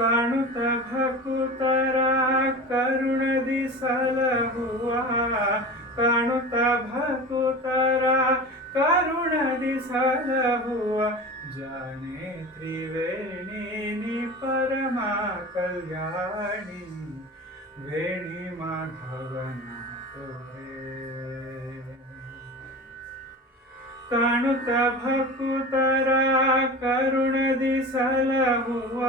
ಕಾಣುತ್ತ ಭಕುತರ ಕರುಣದಿ ಸಲಹುವ ಕಾಣುತ್ತ ಭಕುತರ ಕರುಣದಿ ಸಲಹುವ ಜಾನೆ ತ್ರಿವೇಣಿ ನಿ ಪರಮ ಕಲ್ಯಾಣಿ ವೇಣಿ ಮಾಧವನ ತೋರೆ ಕಾಣುತ್ತ ಭಕುತರ ಕರುಣದಿ ಸಲಹುವ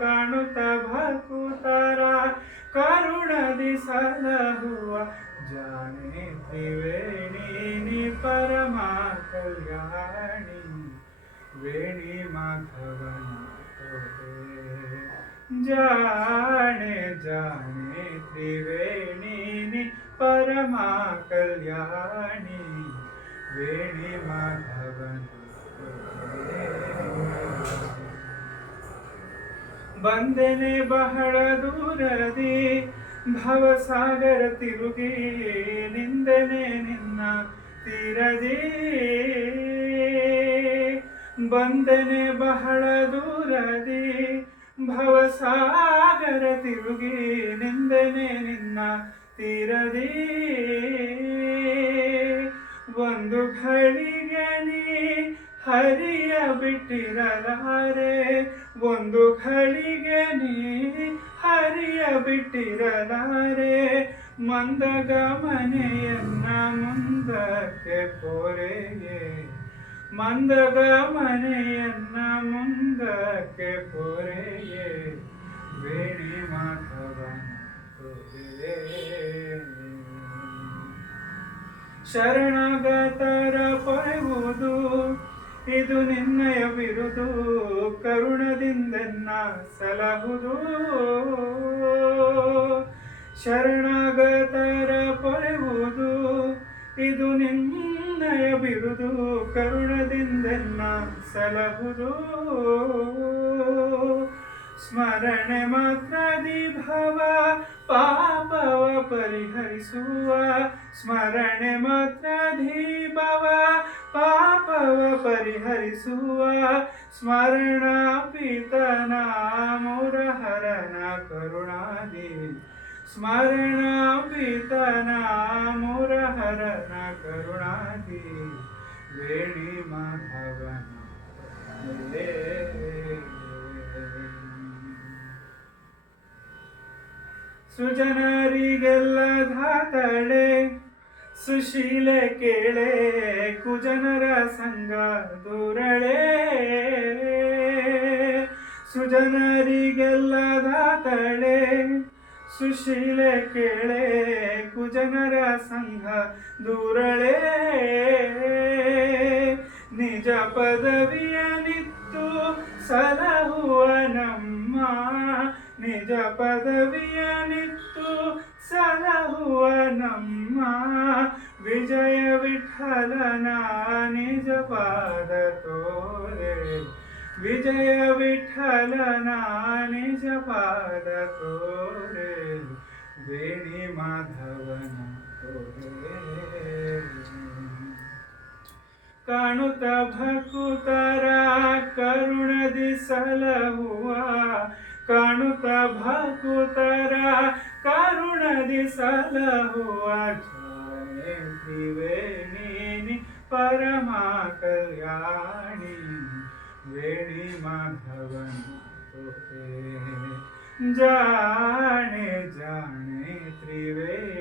ಕಾಣುತ್ತ ಭಕುತರ ಕರುಣದಿ ಸಲಹುವ ಜಾನೆ ತ್ರಿವೇಣಿ ನಿ ಪರಮ ಕಲ್ಯಾಣಿ ವೇಣಿ ಮಾಧವನ ತೋರೆ ಜಾಣೆ ಜಾಣೆ ತ್ರಿವೇಣಿ ನಿ ಪರಮ ಕಲ್ಯಾಣಿ ವೇಣಿ ಮಾಧವನ ಬಂದೆನೆ ಬಹಳ ದೂರದಿ ಭವಸಾಗರ ತಿರುಗಿ ನಿಂದೆನೆ ನಿನ್ನ ತೀರದಿ ಬಂದೆನೆ ಬಹಳ ದೂರದಿ ಭವಸಾಗರ ತಿರುಗಿ ನಿಂದೆನೆ ನಿನ್ನ ತೀರದಿ ಒಂದು ಘಳಿಗೆ ನೀ ಹರಿಯ ಬಿಟ್ಟಿರಲಾರೆ ಒಂದು ಘಳಿಗೆ ನೀ ಹರಿಯ ಬಿಟ್ಟಿರಲಾರೆ ಮಂದಗಮನೆಯನ್ನ ಮುಂದಕ್ಕೆ ಪೊರೆಯೇ ಮಂದಗಮನೆಯನ್ನ ಮುಂದಕ್ಕೆ ಪೊರೆಯೇ ವೇಣಿ ಮಾಧವನ ತೋರೆ ಶರಣಾಗತರ ಪೊರೆಯುವುದು ಇದು ನಿನ್ನಯ ಬಿರುದು ಕರುಣದಿಂದೆನ್ನ ಸಲಹುದು ಶರಣಾಗತರ ಪೊರೆಯುವುದು ಇದು ನಿನ್ನಯ ಬಿರುದು ಕರುಣದಿಂದೆನ್ನ ಸಲಹುದು ಸ್ಮರಣೆ ಮಾತ್ರದಿ ಭವ ಪಾಪವ ಪರಿಹರಿಸುವ ಸ್ಮರಣೆ ಮಾತ್ರದಿ ಭವ ಪಾಪವ ಪರಿಹರಿಸುವ ಸ್ಮರಣಾಪಿತನ ಮುರಹರನ ಕರುಣಾದಿ ಸ್ಮರಣಾಪಿತನ ಮುರಹರನ ಕರುಣಾದಿ ವೇಣಿ ಮಾಧವನ ಸುಜನರಿಗೆಲ್ಲ ಧಾತಳೆ ಸುಶೀಲೆ ಕೇಳೆ ಕುಜನರ ಸಂಗ ದೂರಳೆ ಸುಜನರಿಗೆಲ್ಲ ಧಾತಳೆ ಸುಶೀಲೆ ಕೇಳೆ ಕುಜನರ ಸಂಘ ದೂರಳೆ ನಿಜ ಪದವಿಯ ನಿತ್ತು ಸಲಹುವ ನಮ್ಮ ನಿಜ ಪದವಿಯ ನಿತ್ತು ಸಲಹುವ ನಮ್ಮ ವಿಜಯ ವಿಠಲನ ನಿಜ ಪಾದ ತೋರೆ ವಿಜಯ ವಿಠಲನ ನಿಜ ಪಾದ ತೋರೆ ವೇಣಿ ಮಾಧವನ ತೋರೆ ಕಾಣುತ್ತ ಭಕುತರ ಕರುಣದಿ ಸಲಹುವ ಕಾಣುತ್ತ ಭಕುತರ ಕರುಣದಿ ಸಲಹುವ ಜಾನೆ ತ್ರಿವೇಣಿ ನಿ ಪರಮ ಕಲ್ಯಾಣಿ ವೇಣಿ ಮಾಧವನ ತೋರೆ ಜಾಣೆ ಜಾಣೆ ತ್ರಿವೇಣಿ